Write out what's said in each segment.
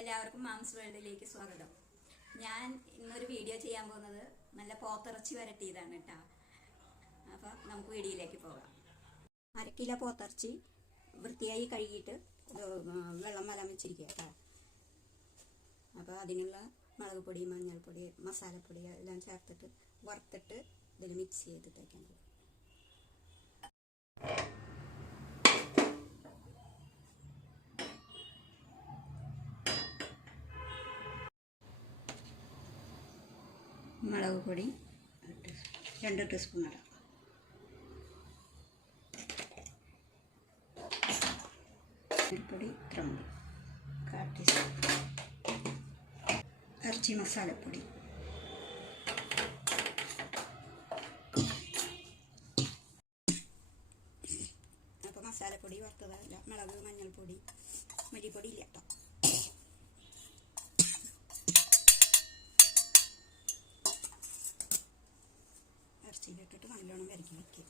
എല്ലാവർക്കും മാംസ് വേൾഡിലേക്ക് സ്വാഗതം. ഞാൻ ഇന്നൊരു വീഡിയോ ചെയ്യാൻ പോകുന്നത് നല്ല പോത്തിറച്ചി വരട്ടിയതാണ് കേട്ടോ. അപ്പോൾ നമുക്ക് വീഡിയോയിലേക്ക് പോകാം. 1/2 കിലോ പോത്തിറച്ചി വൃത്തിയായി കഴുകിയിട്ട് വെള്ളം വരാൻ വെച്ചിരിക്കുക കേട്ടോ. അപ്പോൾ അതിനുള്ള മുളക് പൊടി, മഞ്ഞൾപ്പൊടി, മസാലപ്പൊടി എല്ലാം ചേർത്തിട്ട് വറുത്തിട്ട് ഇതിൽ മിക്സ് ചെയ്തിട്ടേക്കാൻ പോകും. മുളക് പൊടി 2 ടീസ്പൂൺ ഇടാം. പൊടി ഇത്ര മതി. 1/4 ടീസ്പൂൺ ഇറച്ചി മസാലപ്പൊടി, അപ്പോൾ മസാലപ്പൊടി വറുത്തതല്ല, മുളക്, മഞ്ഞൾപ്പൊടി, മല്ലിപ്പൊടി ഇല്ല കേട്ടോ. ഇറച്ചിയിലിട്ടിട്ട് നല്ലോണം വരക്കി വയ്ക്കുക.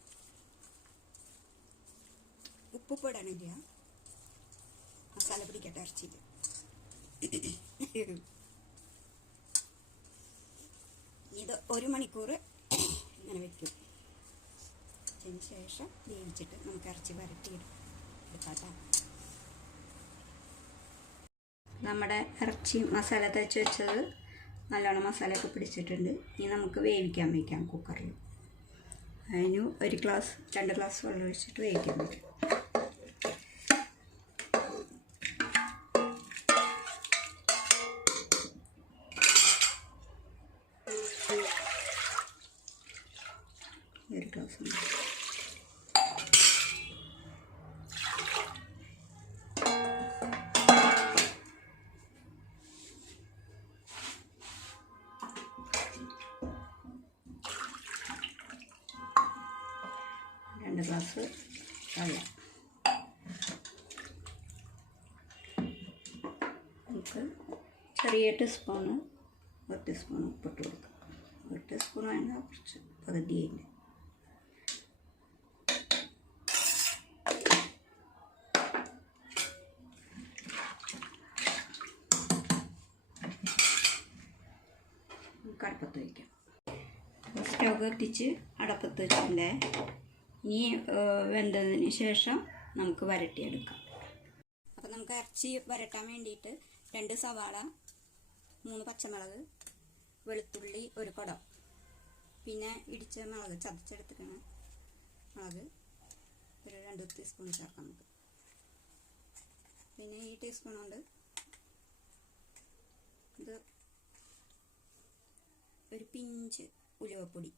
ഉപ്പ് ഇടാനില്ല, മസാല പിടിക്കട്ടെ ഇറച്ചിയിൽ. ഇത് 1 മണിക്കൂർ ഇങ്ങനെ വയ്ക്കും. അതിന് ശേഷം വേവിച്ചിട്ട് നമുക്ക് ഇറച്ചി എടുക്കാം. നമ്മുടെ ഇറച്ചി മസാല തേച്ച് വെച്ചത് നല്ലോണം മസാലയൊക്കെ പിടിച്ചിട്ടുണ്ട്. ഇനി നമുക്ക് വേവിക്കാൻ വയ്ക്കാം കുക്കറിൽ. അതിന് 2 ഗ്ലാസ് വെള്ളം ഒഴിച്ചിട്ട് വേവിക്കാൻ പറ്റും. രണ്ട് ഗ്ലാസ് വെള്ളം. നമുക്ക് ചെറിയ ടീസ്പൂണ് 1 ടീസ്പൂൺ ഉപ്പിട്ട് കൊടുക്കാം. 1 ടീസ്പൂൺ വേണ്ട, കുറച്ച് പകുതി കഴിഞ്ഞ്. അടുപ്പത്ത് വയ്ക്കാം. സ്റ്റവ് കത്തിച്ച് അടപ്പത്ത് വെച്ചിട്ടുണ്ട്. ഇനി വെന്തതിന് ശേഷം നമുക്ക് വരട്ടിയെടുക്കാം. അപ്പോൾ നമുക്ക് ഇറച്ചി വരട്ടാൻ വേണ്ടിയിട്ട് 2 സവാള, 3 പച്ചമുളക്, വെളുത്തുള്ളി 1 കുടം, പിന്നെ ഇടിച്ച മുളക് ചതച്ചെടുത്തിട്ടാണ് മുളക് ഒരു 2 ടീസ്പൂൺ ചേർക്കാം നമുക്ക്. പിന്നെ ഈ ടീസ്പൂൺ കൊണ്ട് ഇത് ഒരു പിഞ്ച് ഉലുവപ്പൊടി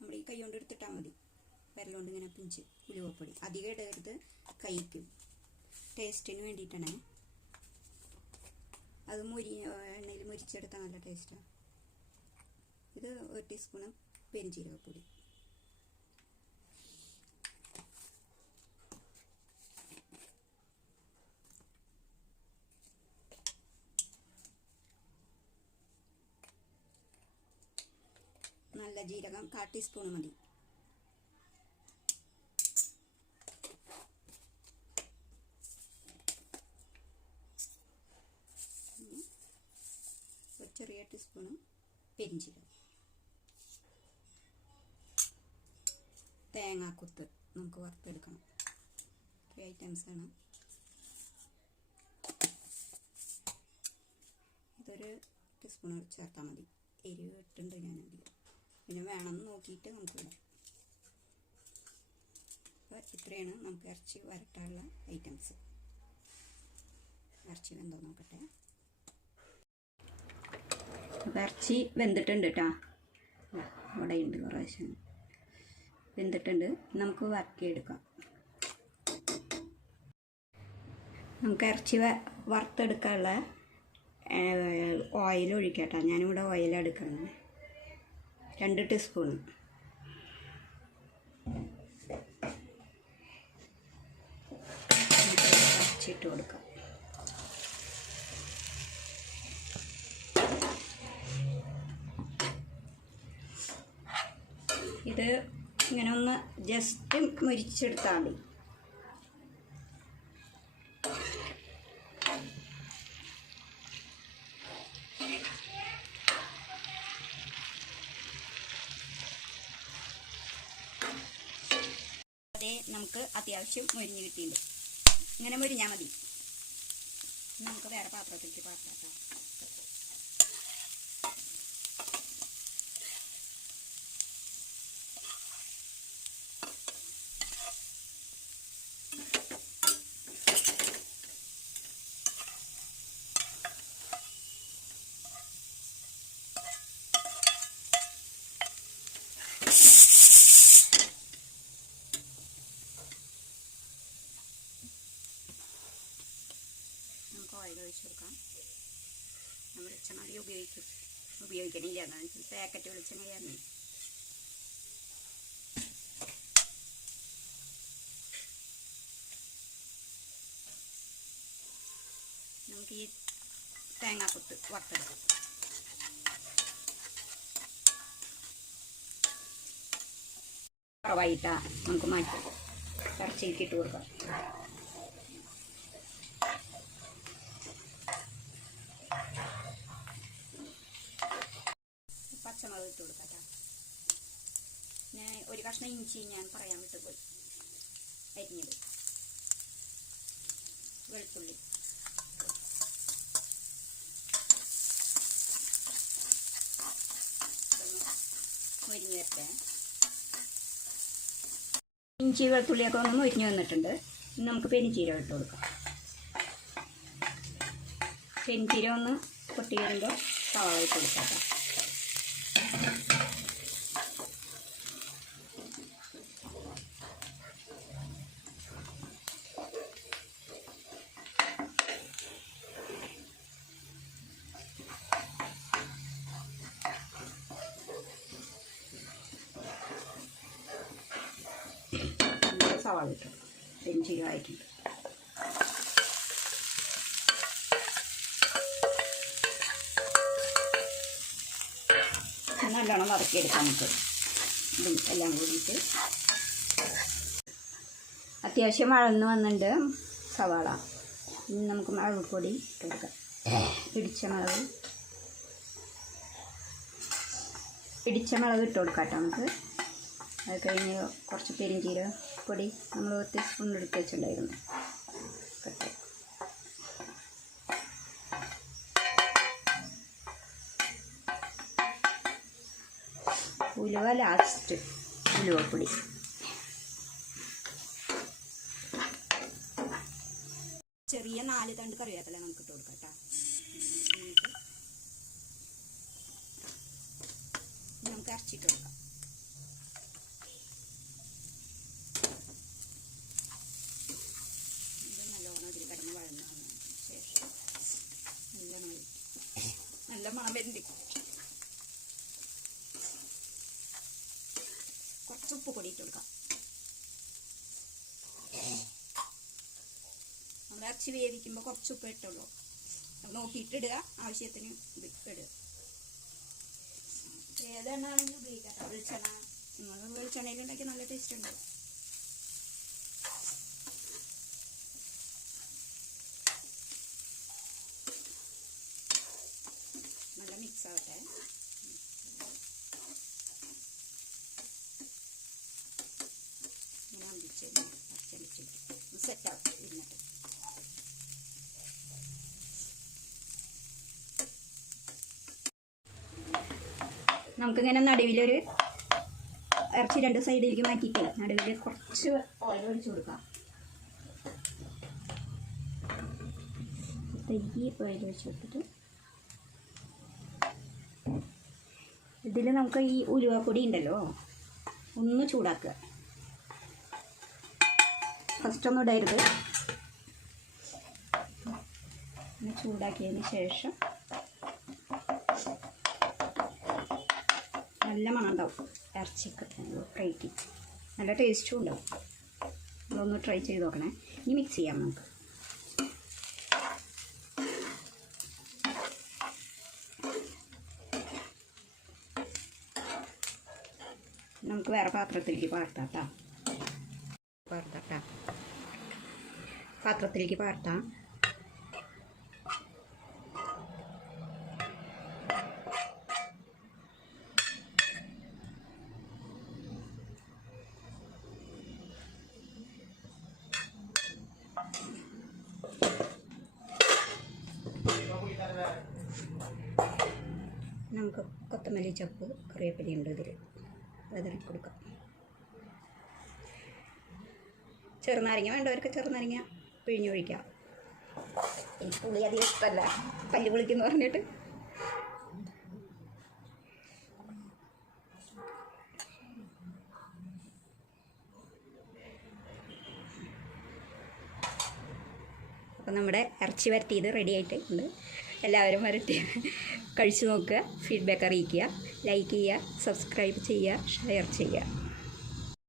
നമ്മൾ ഈ കൈ കൊണ്ട് എടുത്തിട്ടാൽ മതി. വിരലുകൊണ്ട് ഇങ്ങനെ പിഞ്ച് ഉലുവപ്പൊടി. അധികം ഇടരുത്, കൈക്കും ടേസ്റ്റിന് വേണ്ടിയിട്ടാണ്. അത് എണ്ണയിൽ മുരിച്ചെടുത്താൽ നല്ല ടേസ്റ്റാണ്. ഇത് 1 ടീസ്പൂണ് പെരുംജീരകപ്പൊടി. നല്ല ജീരകം 1/4 ടീസ്പൂൺ മതി. ഒരു ചെറിയ ടീസ്പൂണ് പെരുംജീരകം. തേങ്ങാക്കൊത്ത് നമുക്ക് വറുത്തെടുക്കണം. 3 ഐറ്റംസാണ്. ഇതൊരു ടീസ്പൂൺ ചേർത്താൽ മതി. എരിവ് ഇട്ടുണ്ട് ഞാനധികം, പിന്നെ വേണമെന്ന് നോക്കിയിട്ട് നമുക്ക് ഇടാം. അപ്പോൾ ഇത്രയാണ് നമുക്ക് ഇറച്ചി വരട്ടാനുള്ള ഐറ്റംസ്. ഇറച്ചി വെന്തോ നോക്കട്ടെ. അപ്പോൾ ഇറച്ചി വെന്തിട്ടുണ്ട് കേട്ടോ. ഇവിടെയുണ്ട് കുറേശ്ശെ വെന്തിട്ടുണ്ട്. നമുക്ക് വരട്ടിയെടുക്കാം. നമുക്ക് ഇറച്ചി വറുത്തെടുക്കാനുള്ള ഓയിൽ ഒഴിക്കട്ടോ. ഞാനിവിടെ ഓയിൽ എടുക്കണം. 2 ടീസ്പൂൺ. ഇട്ട് കൊടുക്കാം. ഇത് ഇങ്ങനെ ഒന്ന് ജസ്റ്റ് മുരിച്ചെടുത്താൽ മതി. നമുക്ക് അത്യാവശ്യം മൊരിഞ്ഞ് കിട്ടിയിട്ടുണ്ട്. ഇങ്ങനെ മൊരിഞ്ഞാൽ മതി. നമുക്ക് വേറെ പാത്രത്തിലേക്ക് പാർക്കാം. ഓയിൽ ഒഴിച്ച് കൊടുക്കാം. നമ്മൾ വെളിച്ചെണ്ണ ഉപയോഗിക്കണില്ല, എന്നാണ് പാക്കറ്റ് വെളിച്ചെണ്ണയാണ്. നമുക്ക് ഈ തേങ്ങാക്കൊത്ത് വറുത്തെടുക്കാം. കുറവായിട്ടാ നമുക്ക് മാറ്റി ഇറച്ചിക്ക് ഇട്ട് കൊടുക്കാം. പച്ചമുളക് ഇട്ട് കൊടുക്കാം. ഞാൻ ഒരു കഷ്ണം ഇഞ്ചി ഞാൻ പറയാൻ വിട്ടുപോയി അരിഞ്ഞത്. വെളുത്തുള്ളി, മൊരിഞ്ഞ് വരട്ടെ. ഇഞ്ചി വെളുത്തുള്ളിയൊക്കെ ഒന്ന് മൊരിഞ്ഞ് വന്നിട്ടുണ്ട്. ഇനി നമുക്ക് പെരിഞ്ചീരകം ഇട്ട് കൊടുക്കാം. പെരിഞ്ചീരകം ഒന്ന് പൊട്ടി വരുമ്പോൾ സവാള ഇട്ട് കൊടുക്കാം. സവാള ഇട്ടു. പെരിഞ്ചീരകമായിട്ടുണ്ട്. നല്ലോണം വറക്കിയെടുക്കാം നമുക്ക്. ഇതും എല്ലാം കൂടിയിട്ട് അത്യാവശ്യം വഴന്ന് വന്നിട്ടുണ്ട് സവാള. ഇനി നമുക്ക് മുളക് പൊടി ഇട്ട് കൊടുക്കാം. ഇടിച്ച മുളക് ഇട്ട് കൊടുക്കാം കേട്ടോ നമുക്ക്. അത് കഴിഞ്ഞ് കുറച്ച് പെരിഞ്ചീരക പൊടി നമ്മൾ 1 ടീസ്പൂൺ എടുത്ത് വെച്ചിട്ടുണ്ടായിരുന്നു. ഉലുവ ലാസ്റ്റ്, ഉലുവപ്പൊടി. ചെറിയ 4 തണ്ട് കറിവേപ്പില നമുക്ക് ഇട്ട് കൊടുക്കാം കേട്ടോ. നമുക്ക് അരച്ചിട്ട് കൊടുക്കാം. നല്ലോണം അതിൽ കിടന്ന് വഴന്ന് വന്നതിന് ശേഷം നല്ല മണം വരുന്നുണ്ട്. കുറച്ച് ഉപ്പ് പൊടി ഇട്ട് കൊടുക്കാം. നമ്മൾ ഇറച്ചി വേവിക്കുമ്പോൾ കുറച്ച് ഉപ്പ് ഇട്ടുള്ളൂ. നോക്കിയിട്ട് ഇടുക, ആവശ്യത്തിന് ഇത് ഇടുക. ഏതെണ്ണാണെങ്കിലും ഉപയോഗിക്കാം. വെളിച്ചെണ്ണയിലുണ്ടാക്കി നല്ല ടേസ്റ്റ് ഉണ്ട്. നല്ല മിക്സ് ആവട്ടെ. ഇങ്ങനെ അടിച്ചിട്ട് സെറ്റാവും. ഇരുന്നിട്ട് നമുക്കിങ്ങനെ നടുവിലൊരു ഇറച്ചി 2 സൈഡിലേക്ക് മാറ്റിയിട്ട് നടുവിൽ കുറച്ച് ഓയിൽ ഒഴിച്ച് കൊടുക്കാം. ഓയിൽ ഒഴിച്ച് കൊടുത്തിട്ട് ഇതിൽ നമുക്ക് ഈ ഉലുവപ്പൊടി ഉണ്ടല്ലോ ഒന്ന് ചൂടാക്കുക. ഫസ്റ്റ് ഒന്നും ഇടരുത്. ചൂടാക്കിയതിന് ശേഷം നല്ല മണം ഉണ്ടാവും ഇറച്ചിക്ക്. ഫ്രൈക്ക് നല്ല ടേസ്റ്റും ഉണ്ടാവും. അതൊന്ന് ട്രൈ ചെയ്ത് നോക്കണേ. ഇനി മിക്സ് ചെയ്യാം നമുക്ക്. നമുക്ക് വേറെ പാത്രത്തിലേക്ക് പാർത്താം. പാത്രത്തിലേക്ക് പാർത്താം. നമുക്ക് കൊത്തമല്ലി ചപ്പ് കറിവേപ്പിലയുണ്ട് ഇതിൽ, അതിൽ കൊടുക്കാം. ചെറുനാരങ്ങ വേണ്ടവർക്ക് ചെറുനാരങ്ങ പിഴിഞ്ഞൊഴിക്കാം. എനിക്ക് പുളി അധികം ഇഷ്ടമല്ല, പല്ല് പുളിക്കെന്ന് പറഞ്ഞിട്ട്. അപ്പോൾ നമ്മുടെ ഇറച്ചി വരട്ടിയത് റെഡി ആയിട്ടുണ്ട്. എല്ലാവരും വരട്ടി കഴിച്ചു നോക്കുക, ഫീഡ്ബാക്ക് അറിയിക്കുക, ലൈക്ക് ചെയ്യുക, സബ്സ്ക്രൈബ് ചെയ്യുക, ഷെയർ ചെയ്യുക.